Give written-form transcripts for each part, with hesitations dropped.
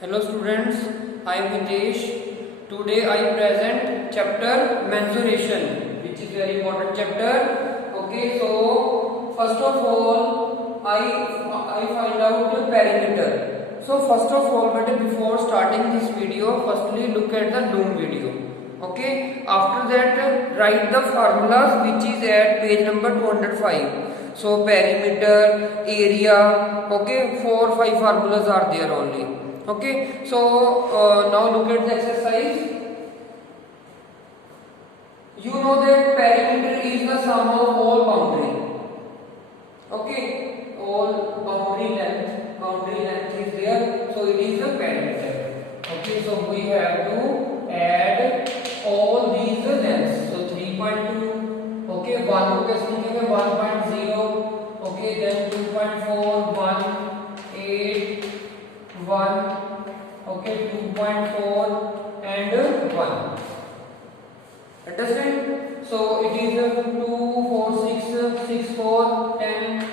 Hello students, I am Hitesh. Today I present chapter mensuration, which is very important chapter. Okay, so first of all I find out the perimeter. So first of all, but before starting this video, firstly look at the Loom video. Okay, after that write the formulas which is at page number 205. So perimeter, area, okay, 4 or 5 formulas are there only. Okay, so now look at the exercise. You know that perimeter is the sum of all boundary. Okay, all boundary length is there, so it is a perimeter. Okay, so we have to add all these lengths. So 3.2. Okay, 1 को कैसे लिखेंगे? 1.0. Okay, then 2.4, 1, 8, 1. Okay, 2.4 and 1. Understand? So it is 2, 4, 6, 6, 4, 10,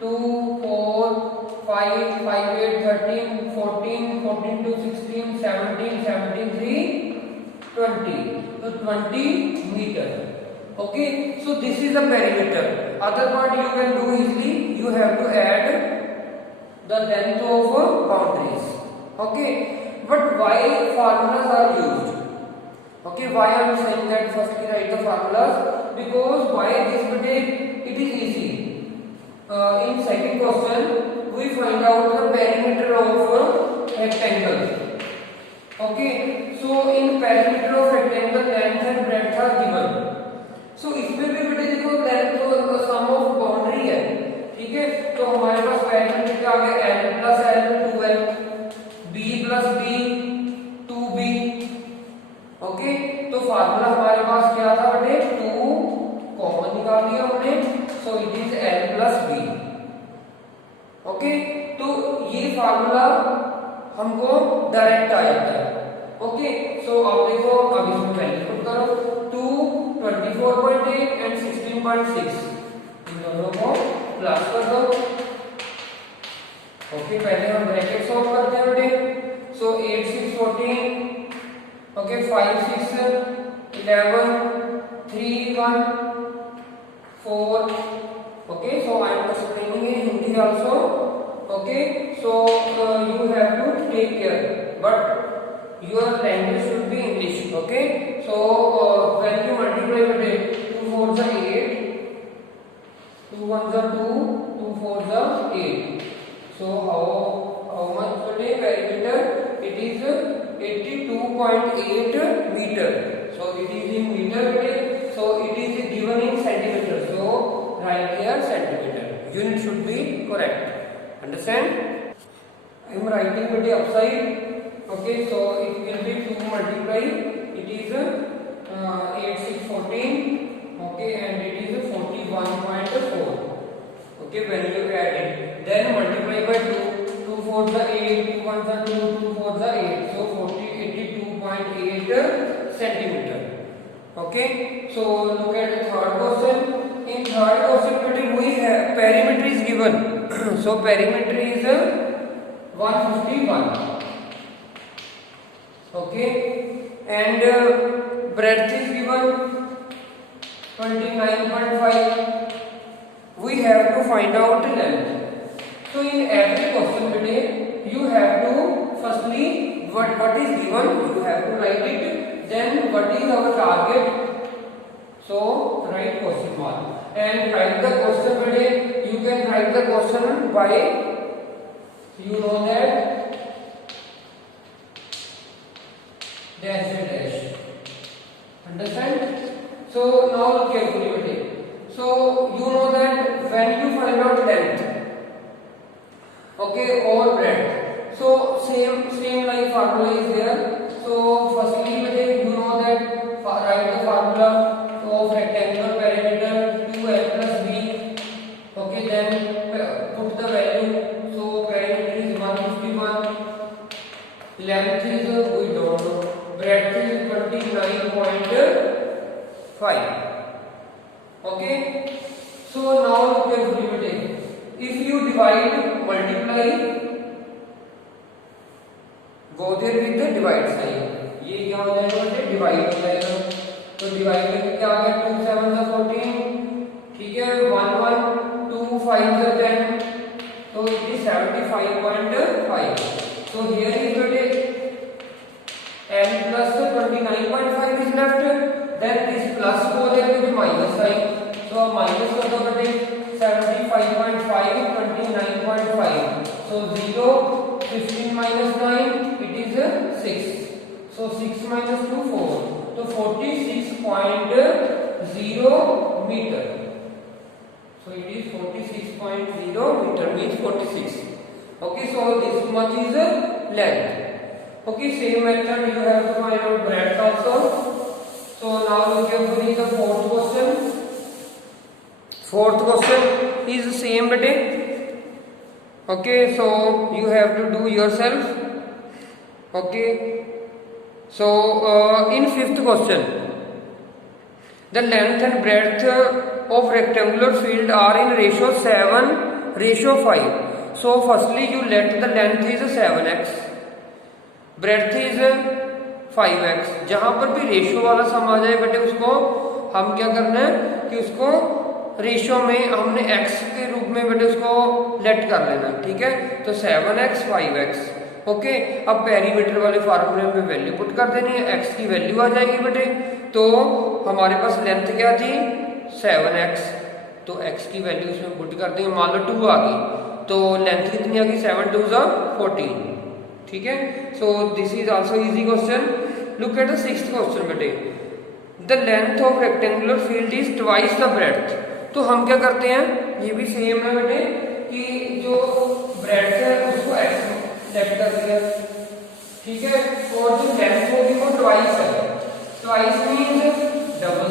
2, 4, 5, 5, 8, 13, 14, 14 to 16, 17, 17, 3, 20. So 20 meter. Okay, so this is the perimeter. Other part you can do easily. You have to add the length of boundaries. Okay, but why formulas are used? Okay, why I am saying that firstly write the formulas? Because why this today it is easy. In second question we find out the perimeter of rectangle. Okay, so in perimeter of rectangle length and breadth are given. So इसमें भी बेटे देखो length और सम of boundary है, ठीक है? तो हमारे पास पेरिमीटर क्या आ गया? L plus L 2L, B plus B 2B. Okay, तो फार्मूला हमारे पास क्या था बेटे? 2 कॉमन निकाल लिया हमने, सो it is L plus B. Okay, तो ये फार्मूला हमको डायरेक्ट आ जाता है. ओके, सो आप देखो अब इसमें वैल्यू पुट करो. 2 24.8 एंड 16.6 इन दोनों को प्लस कर दो. ओके, पहले हम ब्रैकेट सॉल्व करते हैं बेटे. सो 8 6 14, okay 5 6 11 3 1 4. Okay, so I am explaining in Hindi also. Okay, so you have to take care, but your language should be English. Okay, so when you multiply with 2 4s are 8, 2 1s are 2, 2 4s are 8. So how much today perimeter? It is 82.8 meter. So it is in meter today. So it is given in centimeter. So write here centimeter. Unit should be correct. Understand? I am writing today upside. Okay, so it will be 2 multiply. It is 8 6 14. Okay, and it is 41.4. Okay, when you add it, then multiply by 2. 2 4s are 8, 2 1s are 2, 2 4s are 8. So 82.8 centimeter. Okay, so look at the third question. In third question we have perimeter is given. So perimeter is 151. Okay, and breadth is given 29.5. We have to find out length. So in every question today you have to firstly what is given you have to write it, then what is our target, so write question mark and write the question today. You can write the question by, you know that, dash dash. Understand? So now look carefully today. So you know that when you find out length, okay, or breadth, so same like formula is there. So firstly you know that write the formula of rectangular perimeter 2L plus B. Okay, then put the value. So perimeter is 151. Length is we don't know. Breadth is 29.5. Okay, so now look carefully. If you divide, multiply go there with the divide sign, ये क्या हो जाएगा बेटे divide हो जाएगा, तो divide करके क्या आ गया 2 7 जा 14, ठीक है 1 1 2 5 जा 10, तो it is 75.5. So here is बेटे n plus 29.5 is left, then this plus go there with minus sign, so minus कर दो बेटे 75.5 29.5, so 0 15 minus 9 it is 6, so 6 minus 2 4, तो 46.0 meter, so it is 46.0 meter means 46. Okay, so this much is length. Okay, same method you have to find out breadth also. So now we have to read the fourth question. Fourth question is the same bete. Okay, so you have to do yourself. Okay, so in fifth question, the length and breadth of rectangular field are in ratio 7:5. So firstly you let the length is 7x, breadth is 5x. जहां पर भी ratio वाला सम आ जाए बेटे उसको हम क्या करना है कि उसको रेशियो में हमने x के रूप में बेटे उसको लेट कर लेना, ठीक है, तो 7x 5x. ओके, अब पेरीमीटर वाले फार्मूले में वैल्यू पुट कर देनी है, x की वैल्यू आ जाएगी बेटे, तो हमारे पास लेंथ क्या थी 7x, तो x की वैल्यू इसमें पुट कर देंगे, मान लो 2 आ गई, तो लेंथ कितनी आ गई 7 2 14, ठीक है. So this is also easy question. Look at the sixth question बेटे, the length of rectangular field is twice the breadth. तो हम क्या करते हैं, ये भी सेम है बेटे कि जो ब्रेड्थ है उसको x लेट कर दिया, ठीक है, और जो लेंथ होगी वो ट्वाइस है, twice means double.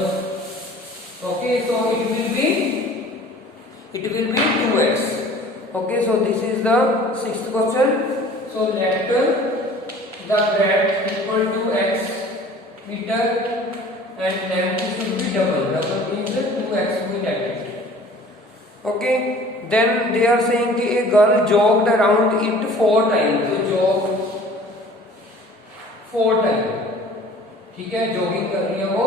Okay, so it will be 2x. Okay, so this is the sixth question. So let the breadth equal to x meter and length should be double. Double means 2x we let it. Okay, then they are saying कि a girl jogged around it 4 times. So jog 4 times, ठीक है, jogging कर रही है वो,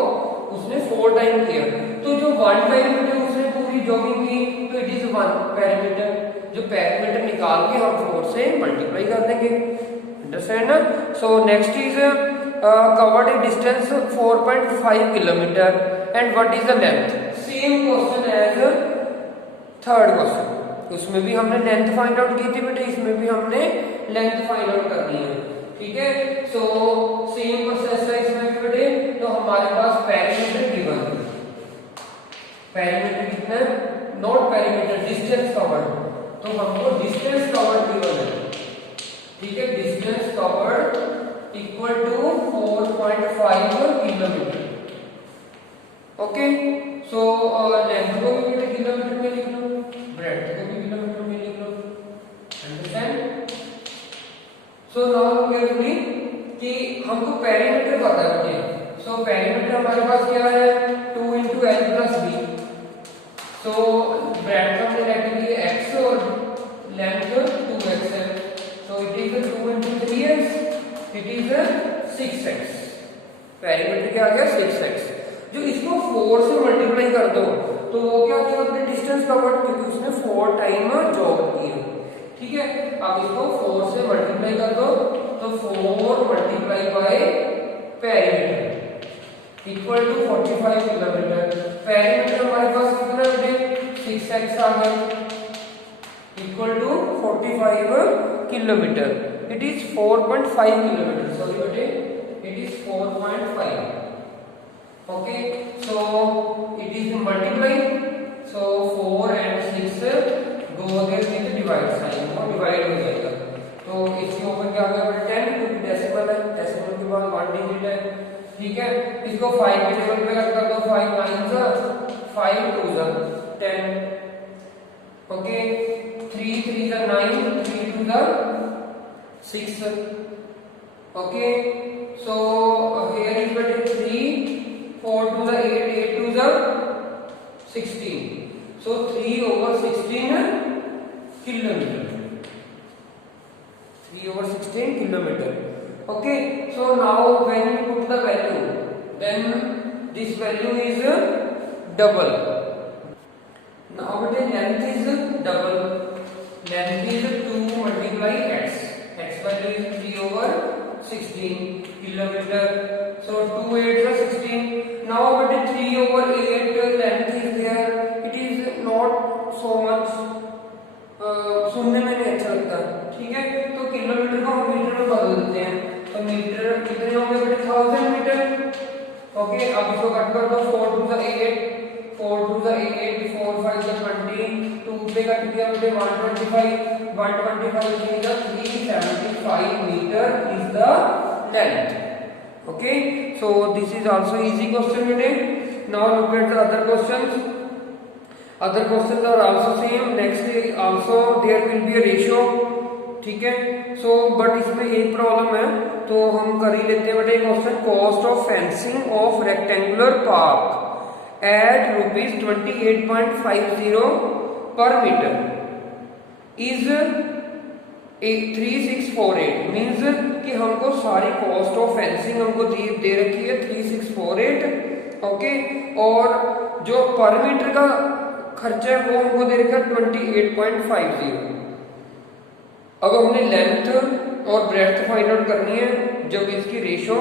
उसने 4 time किया, तो जो 1 टाइम में उसने पूरी जॉगिंग की तो इट इज 1 पैरामीटर. जो पैरामीटर निकाल के हम 4 से मल्टीप्लाई कर देंगे, अंडरस्टैंड ना. So next is covered a distance 4.5 kilometre and what is the length. Same question as third question, उसमें भी हमने लेंथ फाइंड आउट की थी बेटे, इसमें भी हमने लेंथ फाइंड आउट करनी है, ठीक है. सो सेम प्रोसेस है इसमें भी बेटे, तो हमारे पास पैरामीटर गिवन, पैरामीटर कितना है, नॉट पैरामीटर डिस्टेंस कवर्ड, तो हमको डिस्टेंस कवर्ड गिवन है, ठीक है, distance covered equal to 4.5 kilometre. Okay, so length को भी बेटे किलोमीटर में लिख लो, ब्रेड्थ को भी किलोमीटर में लिख लो, अंडरस्टैंड. सो नाउ केयरफुली कि हमको पैरामीटर पता है, सो पैरामीटर हमारे पास क्या है 2 into l plus b. सो ब्रेड्थ हमने लेट ली x और लेंथ 2x है, सो it is 2 into 3x, it is 6x. Parameter क्या आ गया 6x. जो इसको 4 से मल्टीप्लाई कर दो तो वो क्या होगा अपने डिस्टेंस कवर्ड, क्योंकि उसने 4 टाइम जॉग किया, ठीक है. अब इसको 4 से मल्टीप्लाई कर दो तो 4 multiply by parameter equal to 45 kilometre. Parameter हमारे पास कितना बेटे 6x आ गया equal to 45 kilometre. It is 4.5 kilometre, sorry बेटे it is 4.5. Okay, so it is multiply, so 4 and 6 go there with divide sign, वो डिवाइड हो जाएगा, तो इसके ऊपर क्या आ गया 10, क्योंकि डेसिमल है, डेसिमल के बाद 1 डिजिट है, ठीक है. इसको 5 के टेबल पे रख दो, 5 9 5 2 10. Okay, 3 3 9 3 2 6. Okay, so here is बेटे 3 4 2 8 8 2 16. So 3 over 16 kilometer. 3 over 16 kilometer. Okay, so now when you put the value, then this value is double. Now the length is double. Length is 2 multiply x. X value is 3/16 kilometer. So 2 8 are 16. Now the 3/8 length is there. It is not so much. सुनने में नहीं अच्छा लगता, ठीक है। तो kilometre को हम मीटर में बदल देते हैं। तो मीटर कितने होंगे बेटे 1000 मीटर। ओके, अब इसको कट कर दो। 4 2 द 8, 4 2 द 8, 4 5 द 20, 2 पे कट गया बेटे 125, 125 is the 375 meter is the length. Okay, so this is also easy question today. Now look at the other questions. Other questions are also same. Next also there will be a ratio, ठीक है। So but इसमें एक problem है, तो हम कर ही लेते हैं बेटे question. Cost of fencing of rectangular park at ₹28.50 per metre is 3648। Means कि हमको सारी कॉस्ट ऑफ फेंसिंग हमको दे रखी है 3648। ओके, और जो पर मीटर का खर्चा है वो हमको दे रखा है 28.50। अब हमने लेंथ और ब्रेड्थ फाइंड आउट करनी है, जब इसकी रेशो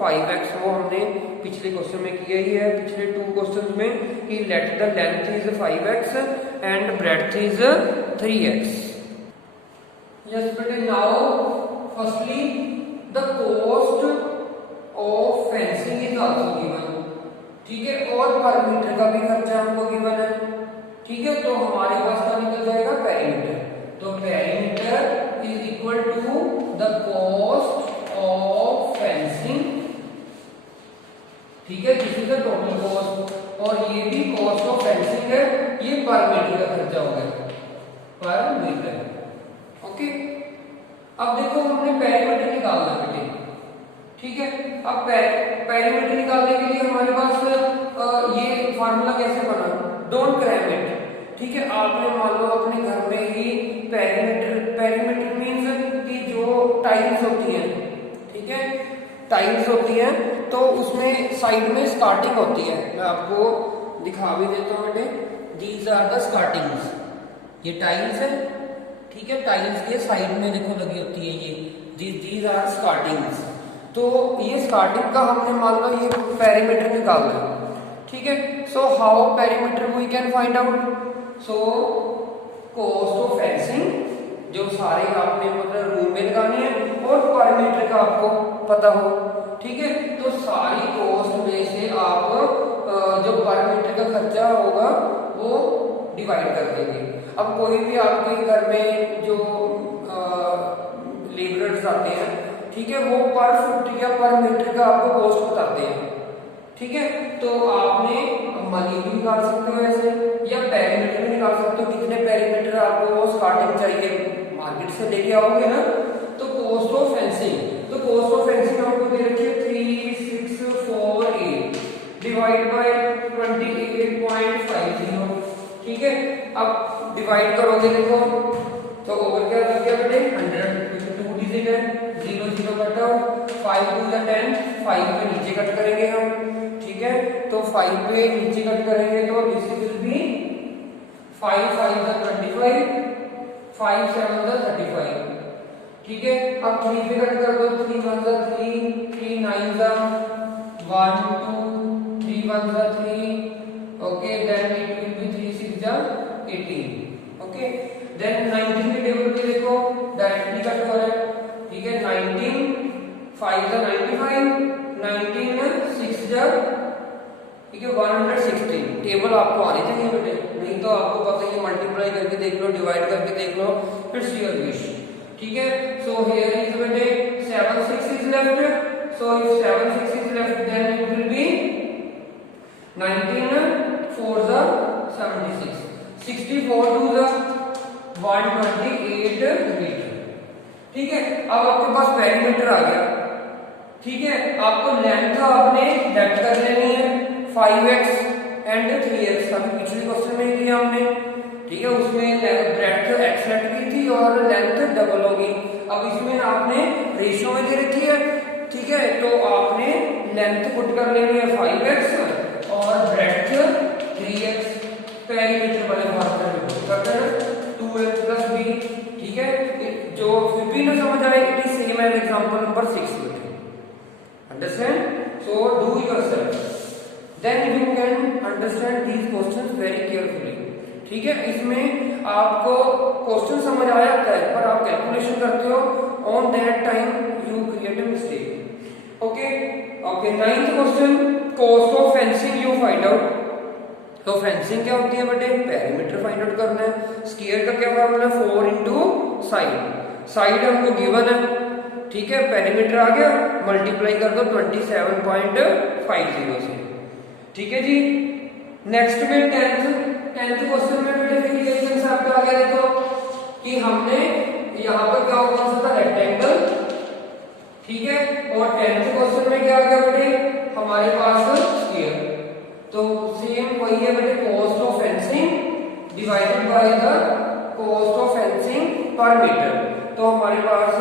5x वो हमने पिछले क्वेश्चन में किया ही है, पिछले 2 क्वेश्चंस में, कि let the length is 5x and breadth is 3x। Yes बेटे, now firstly the cost of fencing is also given, ठीक है, और पर मीटर का भी खर्चा हमको गिवन है, ठीक है। तो हमारे पास क्या निकल जाएगा पेरीमीटर। तो perimeter is equal to the cost of fencing, ठीक है, this is the total cost, और ये भी कॉस्ट ऑफ फेंसिंग है, ये पर मीटर का खर्चा हो गया, पर मीटर। ओके, अब देखो हमने पेरीमीटर निकालना है बेटे, ठीक है। अब पेरीमीटर निकालने के लिए हमारे पास ये फार्मूला कैसे बना, डोंट क्रैम इट, ठीक है। आपने मान लो अपने घर में ही पेरीमीटर मीन्स कि जो टाइल्स होती हैं, ठीक है, टाइल्स होती हैं, तो उसमें साइड में स्कार्टिंग होती है। मैं आपको दिखा भी देता हूँ बेटे, दीज आर द स्कार्टिंग्स। ये टाइल्स है, ठीक है, टाइल्स के साइड में देखो लगी होती है ये, दीज आर स्कार्टिंग्स। तो ये स्कार्टिंग का हमने मान लो ये पेरीमीटर निकालना है, ठीक है। So how perimeter we can find out. So cost of fencing जो सारे आपने मतलब रूम में लगानी है, और पर मीटर का आपको पता हो, ठीक है। तो सारी कॉस्ट में से आप जो पर मीटर का खर्चा होगा वो डिवाइड कर देंगे। अब कोई भी आपके घर में जो लेबरर्स आते हैं, ठीक है, वो पर फुट या पर मीटर का आपको कॉस्ट बताते हैं, ठीक है। तो आपने मनी भी निकाल सकते हो ऐसे, या पेरीमीटर भी निकाल सकते हो, कितने पेरीमीटर आपको वो स्कार्टिंग चाहिए, मार्केट से लेके आओगे ना। तो कॉस्ट ऑफ फेंसिंग, तो कॉस्ट ऑफ फेंसिंग हमको दे रखी है 3648 डिवाइड बाय 28.50, ठीक है। अब डिवाइड करोगे देखो, तो ओवर क्या लग गया बेटे 100, 2 डिजिट है, 0 0 कट आउट, 5 2 10, 5 पे नीचे कट करेंगे हम, ठीक है। तो 5 पे नीचे कट करेंगे तो दिस विल बी 5 5 25, 5 7 35, ठीक है। अब 3 पे कट कर दो, 3 1 3, 3 9 1 2, 3 1 3, okay, then it will be 3 6 18, okay. Then 19 के टेबल पे देखो डायरेक्टली कट हो रहा है, ठीक है। 19 5 95, 19 6 ठीक है 116। टेबल आपको आनी चाहिए बेटे, नहीं तो आपको पता ही मल्टीप्लाई करके देख लो, डिवाइड करके देख लो, इट्स योर विश, ठीक है। सो हियर इज बेटे 7 6 is left, so if 7 6 is left then it will be 19 4 76, 64 2 128 metre, ठीक है। अब आपके पास पेरीमीटर आ गया, ठीक है। आपको लेंथ आपने लेफ्ट कर लेनी है 5x एंड 3x, अभी पिछले क्वेश्चन में किया हमने, ठीक है। उसमें ब्रेड्थ x लेट की थी और लेंथ डबल होगी, अब इसमें आपने रेशियो में दे रखी है, ठीक है, तो आपने लेंथ पुट कर लेनी है 5x और ब्रेड्थ 3x, पेरीमीटर वाले फॉर्मूले में पुट कर देना 2x + b, ठीक है। जो फिर भी ना समझ आए, it is same as example number 6 में, understand, so do yourself, then you can understand these questions very carefully, ठीक है। इसमें आपको क्वेश्चन समझ आ जाता है पर आप कैलकुलेशन करते हो, on that time you create a mistake, okay. Okay, 9th question, cost of fencing you find out. तो फेंसिंग क्या होती है बेटे, पेरीमीटर फाइंड आउट करना है। स्क्वायर का क्या फॉर्मूला है, 4 × साइड, साइड हमको गिवन है, ठीक है, पेरीमीटर आ गया, मल्टीप्लाई कर दो 27.50 से, ठीक है जी। नेक्स्ट में 10th क्वेश्चन में बेटे फिर ये कंसेप्ट आ गया, देखो कि हमने यहाँ पर क्या कौन सा था, रेक्टेंगल, ठीक है, और 10th क्वेश्चन में क्या आ गया बेटे हमारे पास स्क्वायर। तो सेम वही है बेटे, cost of fencing divided by the cost of fencing पर मीटर। तो हमारे पास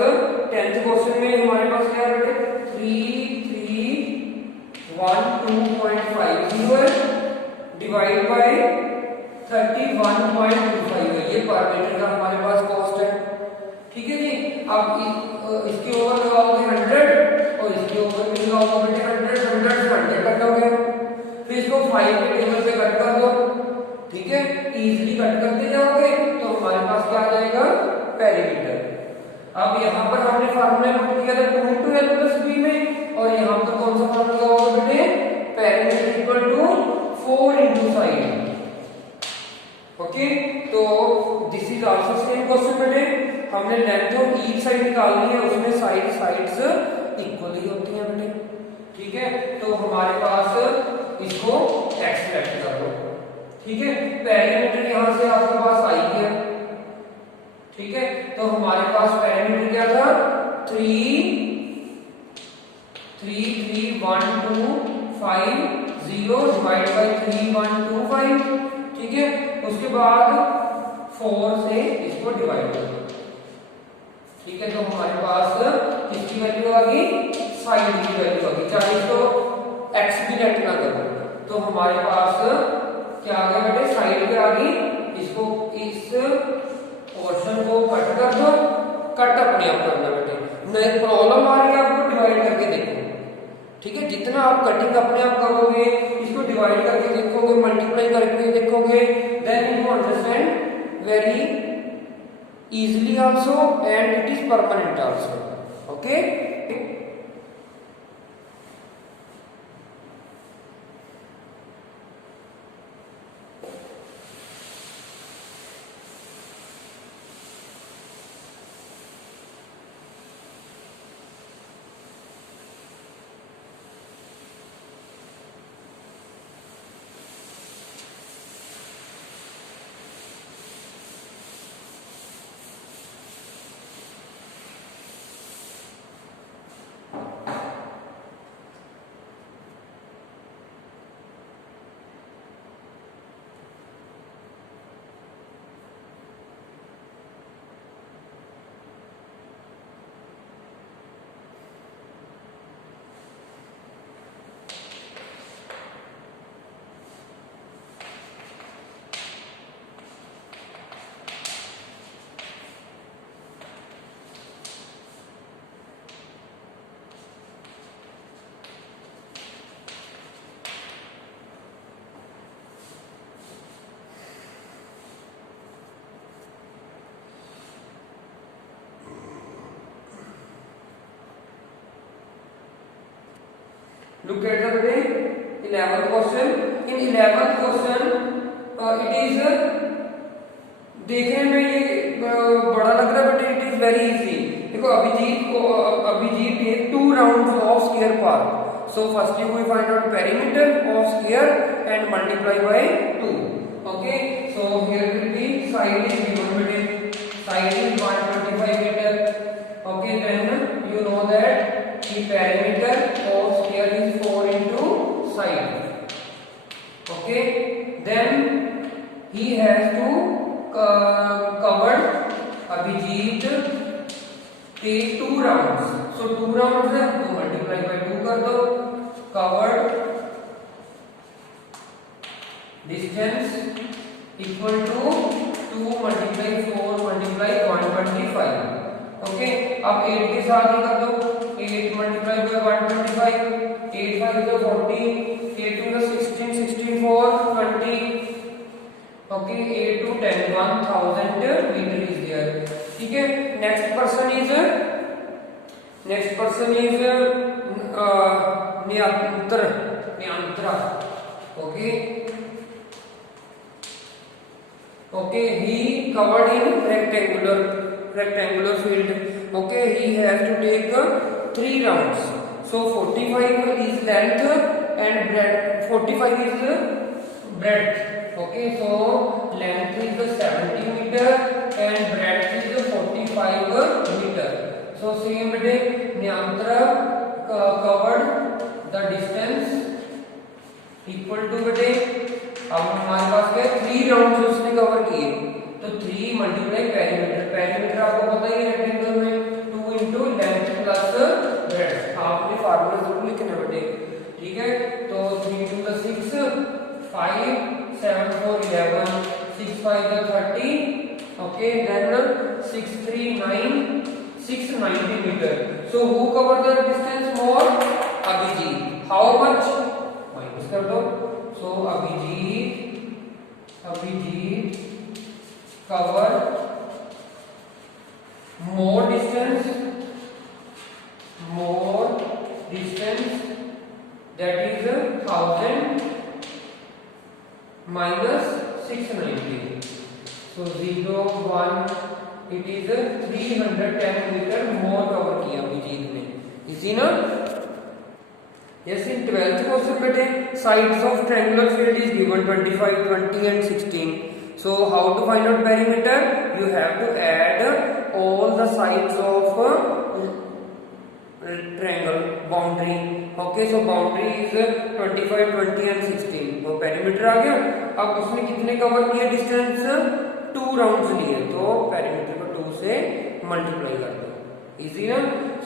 10th क्वेश्चन में हमारे पास क्या है बेटे, 3312.50 है डिवाइड बाय 31.25 है, ये पर मीटर का हमारे पास कॉस्ट है, ठीक है जी। अब इसके ऊपर लगाओगे 100 और इसके ऊपर भी लगाओगे बेटे 100 से 100 कट हो गया, फिर इसको 5 के टेबल पे कट कर दो, ठीक है, इजीली कट करते जाओगे तो हमारे पास क्या आ जाएगा, पेरीमीटर। अब यहाँ पर हमने फार्मूला पुट किया था 2 × l + b में, और यहाँ पर कौन सा फार्मूला होगा बेटे, perimeter equal to 4 × side, okay. तो this is also same question बेटे, हमने लेंथ ऑफ ईच साइड निकालनी है, उसमें साइड्स इक्वली होती हैं बेटे, ठीक है। तो हमारे पास इसको x सेलेक्ट कर लो, ठीक है, पेरीमीटर यहां से आपके पास आई गया, ठीक है। तो हमारे पास पेरीमीटर क्या था, 33125 डिवाइड बाय 3125, ठीक है। उसके बाद 4 से इसको डिवाइड कर दो, ठीक है। तो हमारे पास किसकी वैल्यू आ गई, साइड की वैल्यू आ गई, चाहे इसको x भी लेट ना करो, तो हमारे पास क्या आ गया बेटे, साइड पे आ गई। इसको इस पोर्शन को कट कर दो, कट अपने आप करना बेटे, नहीं प्रॉब्लम आ रही है आपको डिवाइड करके देखो, ठीक है। जितना आप कटिंग अपने आप करोगे, इसको डिवाइड करके देखोगे, मल्टीप्लाई करके देखोगे, then you understand very easily also and it is permanent also, okay. Look at the 11th question. In 11th question, it is देखने में ये बड़ा लग रहा है but it is very easy. देखो Abhijeet take 2 rounds of square park, so firstly we find out perimeter of square and multiply by 2, okay. So here will be side is given बेटे, side is 125 metre, okay. Then you know that the perimeter of sphere is 4 into side, okay। then he has to cover Abhijit round है तो multiply by 2 कर दो। Covered distance equal to 2 multiply 4 multiply 125। Okay, अब 8 के साथ ही कर दो। 8 multiply by 125, 8 5 is 40, 8 2 is 16, 16 4 20। Okay, 8 to 10 1000 metre is there. ठीक है, नेक्स्ट पर्सन इज न्यांत्रा। Okay, he covered in rectangular field. Okay, he has to take 3 rounds. So 45 is length and breadth. 45 is breadth. Okay, so length is 70 meter and breadth is 45 meter. So same way Nyantra covered the distance equal to बटे, अब हमारे पास क्या 3 round उसने cover किए, तो 3 multiply perimeter. Perimeter आपको पता ही है रेक्टेंगल में 2 इंटू लेंथ प्लस ब्रेड्थ। आपने फार्मूला जरूर लिखना है बेटे। ठीक है, तो 3 2 का 6, 5 7 4 11, 6 5 का 30। Okay, then 6 3 9, 690 metre. So who cover the distance more? Abhijit. How much? Minus कर दो। सो Abhijit cover more distance that is 1000 minus 690. So 0 1, it is 310 meter more cover किया अभिजीत ने। इसी ना? Yes, in 12th question बेटे sides of triangular field is given 25, 20 and 16. So how to find out perimeter? You have to add all the sides of triangle boundary. Okay, so boundary is 25, 20 and 16. तो perimeter आ गया। अब उसने कितने cover किए distance? 2 rounds लिए, तो perimeter को 2 से मल्टीप्लाई कर दो। इजी ना?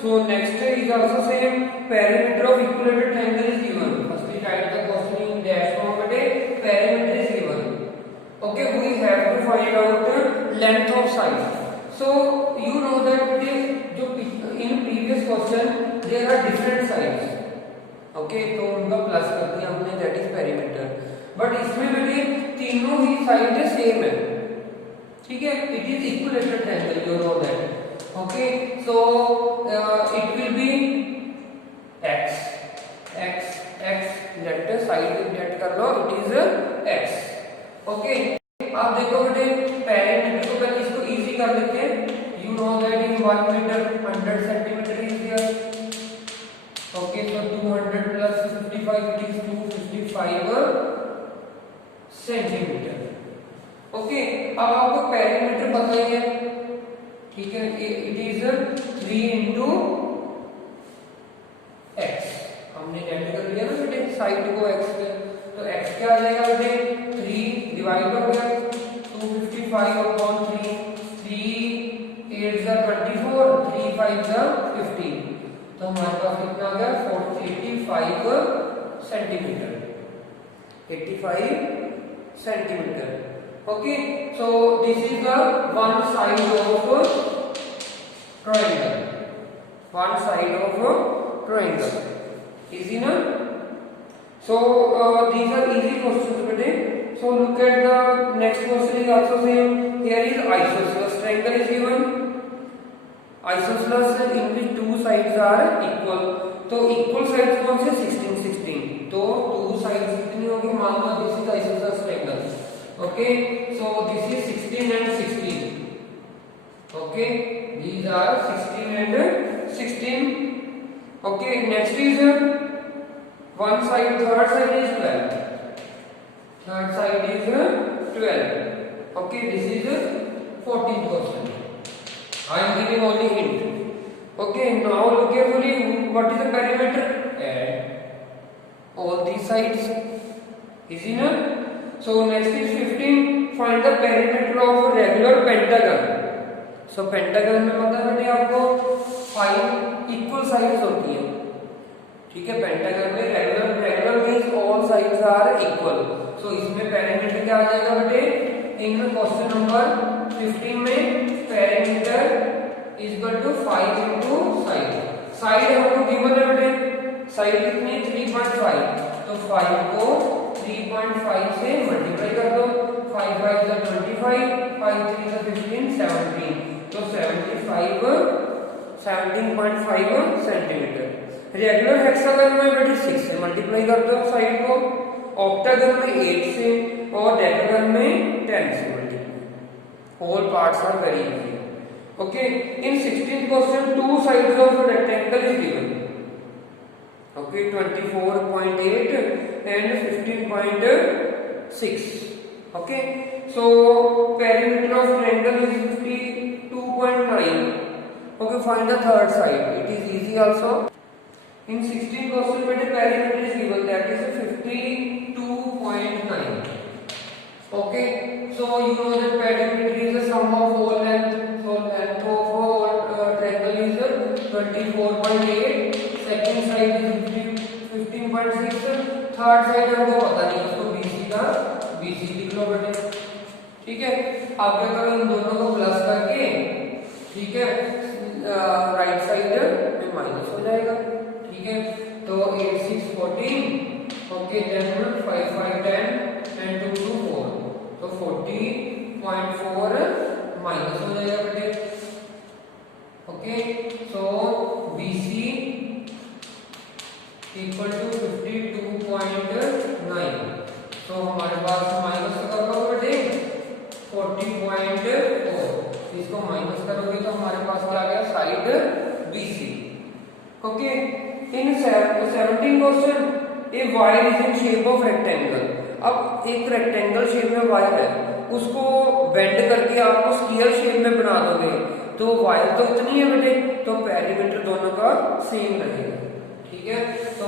So next is also same. Perimeter of equilateral triangle is given. Firstly write the question in dash form बेटे। Perimeter is given. Okay, we have to find out the length of side. So you know that in previous question there are different sides. Okay, तो उनका plus कर दिया हमने, that is perimeter. But इसमें बेटे तीनों ही side same है। ठीक है, it is equilateral triangle, you know that. Okay, so it will be x let side let कर लो, it is x. ओके, अब देखो बेटे पेरीमीटर को पहले इसको इजी कर लेते हैं। You know that in 1 metre 100 centimetre is here. ओके, so 200 plus 55 it is 255 centimetre. Okay, अब आपको पेरीमीटर पता ही है। ठीक है, इट इज 3 into x। हमने ऐड कर लिया ना बेटे साइड को x पे, तो x क्या आ जाएगा बेटे? 3 डिवाइड हो गया 255 अपॉन 3, 3 8 जा 24, 3 5 जा 15। तो हमारे पास कितना आ गया? 85 centimetre. 85 centimetre. Okay, so this is the one side of triangle. One side of triangle. Easy na? So these are easy questions today. So look at the next question is also same. Here is isosceles triangle is given. Isosceles in which two sides are equal. तो equal sides कौन से? 16 16। तो two sides कितनी होगी? मान लो this is isosceles triangle. Okay, so this is 16 and 16. Okay, these are 16 and 16. Okay, next is one side, third side is 12. Third side is 12. Okay, this is 14th question. I am giving only hint. Okay, now look carefully. What is the perimeter? Add all these sides. Easy na? So next is 15. Find the perimeter of regular pentagon. So pentagon में पता है बेटे आपको 5 equal sides होती हैं, ठीक है। Pentagon में regular means all sides are equal. So इसमें पेरीमीटर क्या आ जाएगा बेटे, इन क्वेश्चन नंबर 15 में perimeter is equal to 5 into side. Side हमको गिवन है बेटे, साइड कितनी है 3.5, तो 5 को 3.5 से मल्टीप्लाई कर दो, 5 5 is 25, 5 3 is 15, 17, तो 17.5 सेंटीमीटर। रेगुलर हेक्सागन में बेटे 6 से मल्टीप्लाई कर दो साइड को, ऑक्टागन में 8 से और डेकागन में 10 से multiply. All parts are very easy. Okay, in 16th question two sides of rectangle is given. Okay, 24.8 and 15.6। Okay, so perimeter of triangle is 52.9। Okay, find the third side. It is easy also. In 16 question बेटे perimeter is given, that is 52.9. Okay, so you know that perimeter is the sum of all length. So length of triangle is 24.8. Second side is 15.6. Third side हमको पता नहीं, उसको BC लिख लो बेटे, ठीक है। आप क्या करो, इन दोनों को प्लस करके, ठीक है, राइट साइड में माइनस हो जाएगा, ठीक है। तो 8 6 14, ओके, देन 5 5 10 एंड 2 2 4, तो 40.4 माइनस हो जाएगा बेटे। Okay, so BC equal to 52.9। तो हमारे पास माइनस कर लो बेटे 40.4, इसको माइनस करोगे तो हमारे पास क्या आ गया, side BC। Okay, in 17 question a wire is in shape of rectangle. अब एक रेक्टेंगल शेप में वायर है, उसको बेंड करके आपको स्क्वायर शेप में बना दोगे तो वायर तो उतनी है बेटे, तो पेरीमीटर दोनों का सेम रहेगा, ठीक है। तो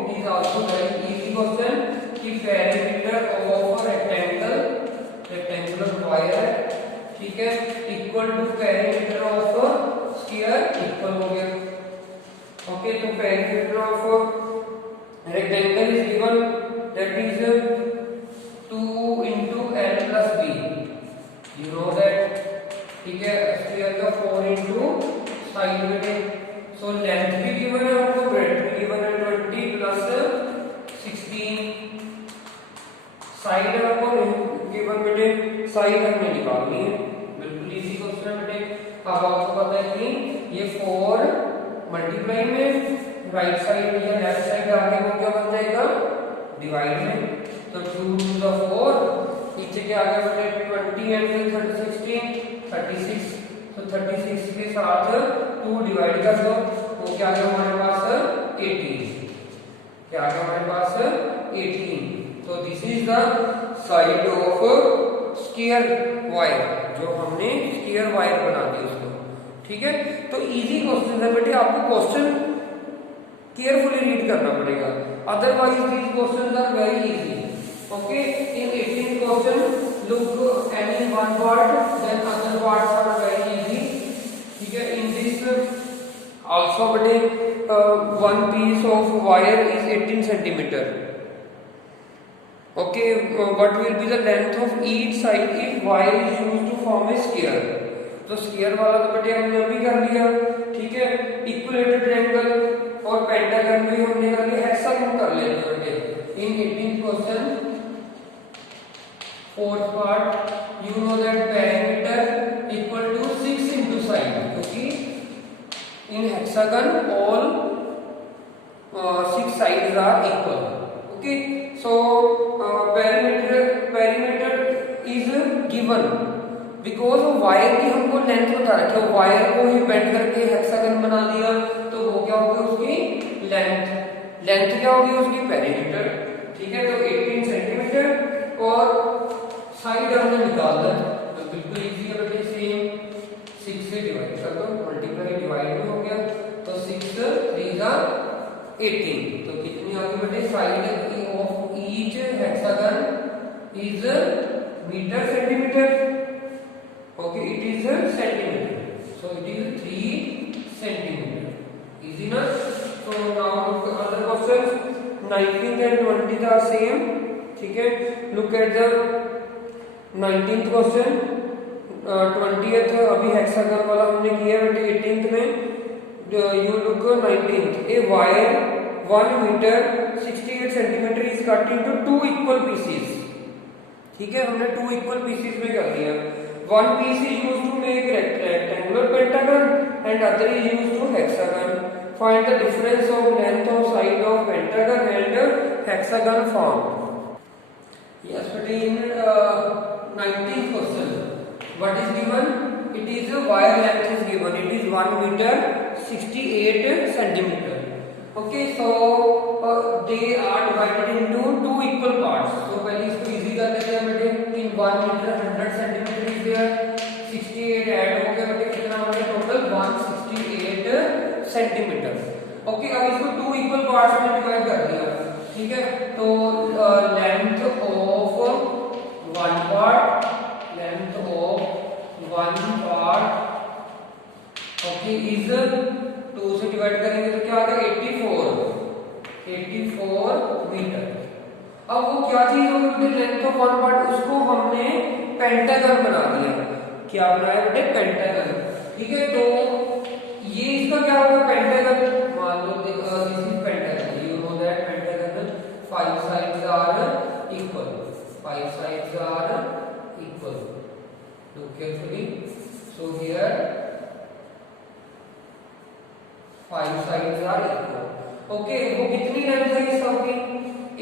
it is also very easy question कि पेरीमीटर ऑफ रेक्टेंगुलर वायर, ठीक है, equal to perimeter of square equal हो गया। Okay, तो perimeter of rectangle is given, that is 2 into L plus B. You know that, ठीक है। sphere का 4 into side बेटे। So length भी given है हमको, breadth भी given है 20 plus 16। side हमको given बेटे, side हमने निकालनी है, बिल्कुल इजी क्वेश्चन है बेटे। अब आपको पता है कि ये 4 मल्टीप्लाई में राइट साइड या लेफ्ट साइड आगे वो क्या बन जाएगा, डिवाइड में, तो 2 2 the 4, नीचे क्या आ गया बेटे 20 एंड 16 36, तो 36 के साथ 2 डिवाइड कर दो, तो क्या आ गया हमारे पास 18, क्या आ गया हमारे पास 18। तो this is the side of square wire, जो हमने स्क्वायर वायर बना दी उसको, ठीक है। तो इजी क्वेश्चन है बेटे, आपको क्वेश्चन केयरफुली रीड करना पड़ेगा, otherwise these questions are very easy. Okay, in 18 question look any one part, then other parts are very easy, ठीक है। इन दिस आल्सो बेटे one piece of wire is 18 centimetre. Okay, what will be the length of each side if wire is used to form a square. तो square वाला तो बेटे हमने अभी कर लिया, ठीक है। इक्विलेटरल ट्रायंगल और पेंटागन भी हमने कर लिया, हेक्सागन कर लेते हैं बेटे। In 18th question fourth part, you know that perimeter equal to 6 into side, क्योंकि in hexagon all 6 sides are equal. Okay, so perimeter is given because wire की हमको लेंथ बता रखी है, वायर को ही बेंड करके हेक्सागन बना दिया, तो वो क्या होगी उसकी लेंथ क्या होगी उसकी पेरीमीटर, ठीक है। तो 18 सेंटीमीटर और साइड हमने निकालना है, तो बिल्कुल इजी है बेटे, सेम 6 से डिवाइड कर दो, मल्टीप्लाई डिवाइड में हो गया, तो 6 3 जा 18, तो कितनी आ गई बेटे, side of each hexagon is metre centimetre. Okay, it is a centimeter, so it is 3 centimeter. Easy na? So now look at other questions. 19th and 20th are same. ठीक है? Look at the 19th question. 20th अभी hexagon वाला हमने किया है, but 18th में you look 19th. A wire 1 meter 68 centimeter is cut into 2 equal pieces. ठीक है, हमने 2 equal pieces में कर दिया. One piece is used to make rectangular pentagon and other is used to hexagon. Find the difference of length of side of pentagon and hexagon form. Yes, but in 19th question, what is given? It is a wire length is given. It is 1 meter 68 centimeter. Okay, so they are divided into 2 equal parts. So पहले इसको easy कर लेते हैं बेटे. In 1 meter 100 centimeter is there. 68 add हो गया बेटे, कितना हो गया टोटल 168 सेंटीमीटर. ओके, अब इसको 2 इक्वल पार्ट्स में डिवाइड कर दिया. ठीक है, तो length of one part okay is 2 से डिवाइड करेंगे तो क्या आएगा 84 मीटर. अब वो क्या चीज होगी लेंथ ऑफ वन पार्ट, उसको हमने पेंटागन बना दिया. क्या बनाया बेटे? पेंटागन. ठीक है, तो ये इसका क्या होगा पेंटागन. मान लो this is pentagon. You know that pentagon 5 sides are equal. Look carefully. So here 5 sides are equal. Okay, वो कितनी लेंथ है इस सबकी?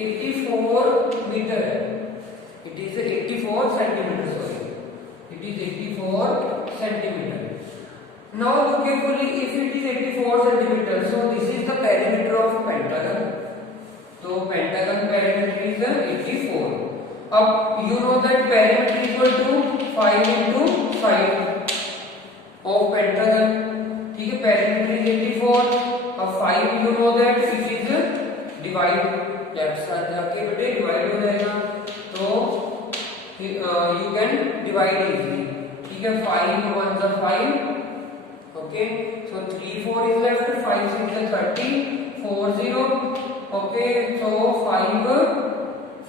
84 मीटर है. It is 84 centimetre. Sorry, it is 84 centimetre. Now look carefully. If it is 84 centimeter, so this is the perimeter of pentagon. So pentagon perimeter is 84. अब you know that perimeter equal to 5 into side of pentagon. ठीक है, perimeter is 84. अब 5 you know that it is divide. Left side जाके बेटे divide हो जाएगा, तो you can divide easily. ठीक है, 5 1 is 5. Okay, so 3 4 is left, 5 6 is 30, 4 0. Okay, so 5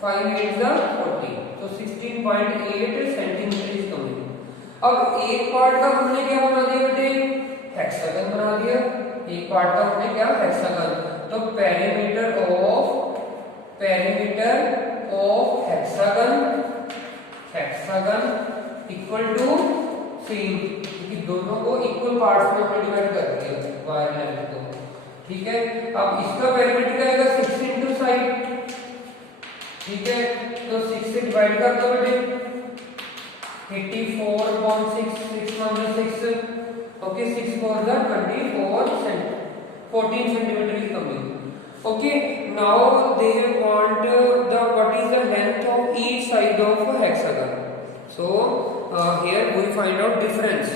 8 is 40. So 16.8 centimetre is coming. अब एक पार्ट का हमने क्या बना दिया बेटे? हेक्सागन बना दिया. एक पार्ट का हमने क्या? हेक्सागन. तो perimeter of hexagon equal to same. दोनों को इक्वल पार्ट्स में हमने डिवाइड कर दिया वायर लेंथ को. ठीक है, अब इसका पेरीमीटर क्या आएगा? 6 into साइड. ठीक है, तो 6 से डिवाइड कर दो बेटे. 84/6 6 minus 6. Okay, 6 4 is 14 centimeter is coming. Okay, now they want what is the length of each side of a hexagon. So here we find out difference.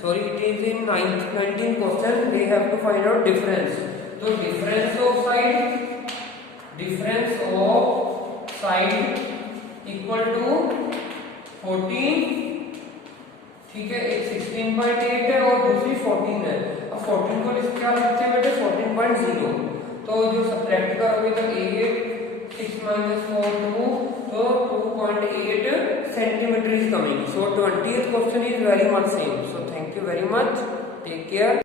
Sorry, it is in 19th question. They have to find out difference. So difference of side equal to 14. ठीक है, एक 16.8 है और दूसरी 14 है. अब 14 को क्या लिखते हैं बेटे? 14.0. तो जो सब्ट्रैक्ट करोगे तो 8 6 minus 4 2, so 2.8 centimeter is coming. So 20th question is very much same. So thank you very much. Take care.